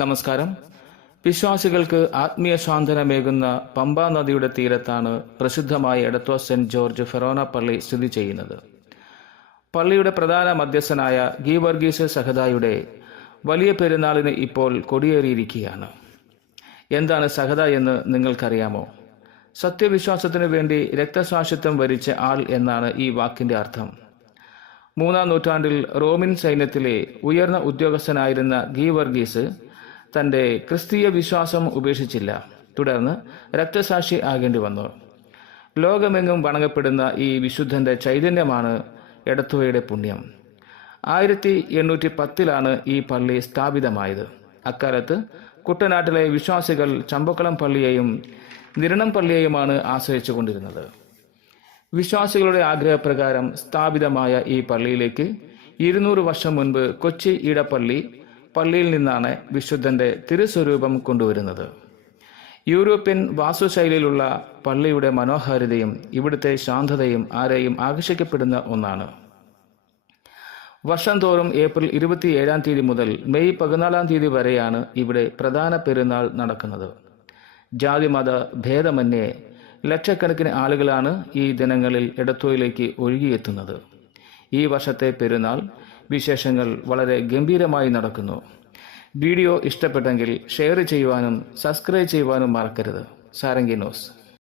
നമസ്കാരം. വിശ്വാസികൾക്ക് ആത്മീയ സാന്ത്വനമേകുന്ന പമ്പാ നദിയുടെ തീരത്താണ് പ്രസിദ്ധമായ എടത്വ സെന്റ് ജോർജ് ഫെറോന പള്ളി സ്ഥിതി ചെയ്യുന്നത്. പള്ളിയുടെ പ്രധാന മധ്യസ്ഥനായ ഗീവർഗീസ് സഹദായുടെ വലിയ പെരുന്നാളിന് ഇപ്പോൾ കൊടിയേറിയിരിക്കുകയാണ്. എന്താണ് സഹദ എന്ന് നിങ്ങൾക്കറിയാമോ? സത്യവിശ്വാസത്തിനു വേണ്ടി രക്തസാക്ഷിത്വം വരിച്ച ആൾ എന്നാണ് ഈ വാക്കിന്റെ അർത്ഥം. 3-ാം നൂറ്റാണ്ടിൽ റോമൻ സൈന്യത്തിലെ ഉയർന്ന ഉദ്യോഗസ്ഥനായിരുന്ന ഗീവർഗീസ് തന്റെ ക്രിസ്തീയ വിശ്വാസം ഉപേക്ഷിച്ചില്ല. തുടർന്ന് രക്തസാക്ഷി ആകേണ്ടി വന്നു. ലോകമെങ്ങും വണങ്ങപ്പെടുന്ന ഈ വിശുദ്ധന്റെ ചൈതന്യമാണ് എടത്വയുടെ പുണ്യം. 1810 ഈ പള്ളി സ്ഥാപിതമായത്. അക്കാലത്ത് കുട്ടനാട്ടിലെ വിശ്വാസികൾ ചമ്പക്കുളം പള്ളിയെയും നിരണം പള്ളിയെയുമാണ് ആശ്രയിച്ചു കൊണ്ടിരുന്നത്. വിശ്വാസികളുടെ ആഗ്രഹപ്രകാരം സ്ഥാപിതമായ ഈ പള്ളിയിലേക്ക് 200 വർഷം മുൻപ് കൊച്ചി ഈടപ്പള്ളി പള്ളിയിൽ നിന്നാണ് വിശുദ്ധന്റെ തിരുസ്വരൂപം കൊണ്ടുവരുന്നത്. യൂറോപ്യൻ വാസ്തുശൈലിയിലുള്ള പള്ളിയുടെ മനോഹാരിതയും ഇവിടുത്തെ ശാന്തതയും ആരെയും ആകർഷിക്കപ്പെടുന്ന ഒന്നാണ്. വർഷം തോറും ഏപ്രിൽ 27-ാം തീയതി മുതൽ മെയ് 14-ാം തീയതി വരെയാണ് ഇവിടെ പ്രധാന പെരുന്നാൾ നടക്കുന്നത്. ജാതിമത ഭേദമന്യേ ലക്ഷക്കണക്കിന് ആളുകളാണ് ഈ ദിനങ്ങളിൽ എടത്വയിലേക്ക് ഒഴുകിയെത്തുന്നത്. ഈ വർഷത്തെ പെരുന്നാൾ വിശേഷങ്ങൾ വളരെ ഗംഭീരമായി നടക്കുന്നു. വീഡിയോ ഇഷ്ടപ്പെട്ടെങ്കിൽ ഷെയർ ചെയ്യുവാനും സബ്സ്ക്രൈബ് ചെയ്യുവാനും മറക്കരുത്. സാരംഗി ന്യൂസ്.